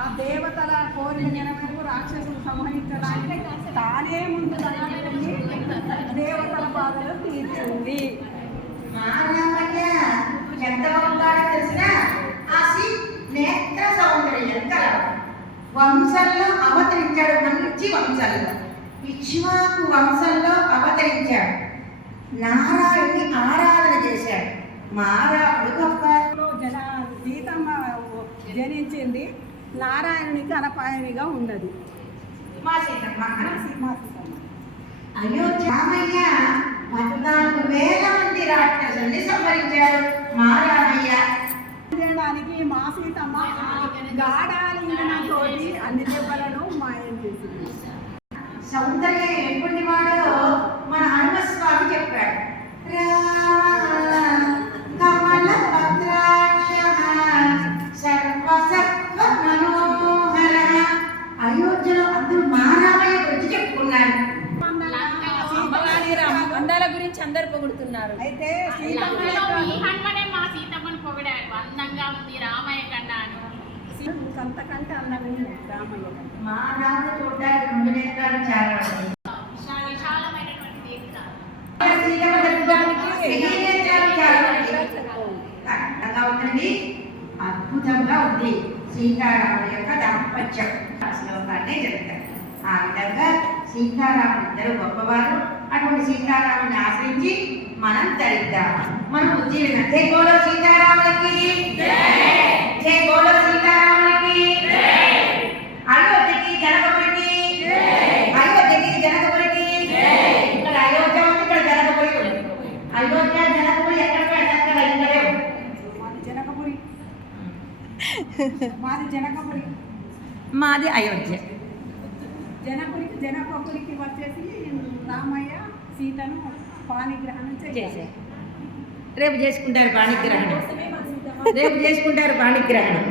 ఆ దేవతల కోరిక నెరవేరు రాక్షసులు సంహరించడానికి తానే ముందు దేవతల బాధలు తీర్చింది. ఎంత ఉంటాడో తెలిసిన ఆ సి నేత్ర సౌందర్యం కలవాడు వంశంలో అవతరించాడు మంచి వంశంలో. ఇక్ష్వాకు వంశంలో అవతరించాడు. నారాయణుని ఆరాధన చేశాడు. లో జన సీతమ్మ జనించింది. నారాయణునికి అనపాయనిగా మా మా సీతమ్మ అయ్యో రామయ్య పద్నాలుగు వేల మంది రాక్షసుల్ని సంహరించాడు మారామయ్య చేయడానికి మా సీతమ్మ గాఢాలింగనంతో అన్ని దెబ్బలను మాయం చేసింది. సౌందర్యం గురించి అందరు పొగుడుతున్నారు. అయితే మీ హనుమనే మా సీతమ్మని పొగిడాడు అందంగా ఉంది రామయ్య కన్నాను అంతకంటే రామయ్య. మా రాజు చూడడానికి రెండు నేత్రాలు చాలా విశాలమైనటువంటి. అందంగా ఉందండి. అద్భుతంగా ఉంది. సీతారాముల యొక్క దాంపత్యం. శ్లోకాన్ని చెప్తారు. ఆ విధంగా సీతారాములు ఇద్దరు గొప్పవారు. అటువంటి సీతారాముని ఆశ్రయించి మనం తరిద్దాం. మనం ఉజ్జీవన జై గోలో సీతారాములకి. జై. గోలో సీతారాములకి. అయోధ్యకి జనకపురికి. అయోధ్యకి జనకపురికి. ఇక్కడ అయోధ్య ఉంది ఇక్కడ జనకపురి అయోధ్య జనకపురి ఎక్కడ అక్కడ ఇక్కడే జనకపురి. మాది జనకపురి. మాది అయోధ్య. జనపురికి జనకపురికి వచ్చేసి రామయ్య సీతను పాణిగ్రహణం చేశారు రేపు చేసుకుంటారు పాణిగ్రహణం. రేపు చేసుకుంటారు పాణిగ్రహణం.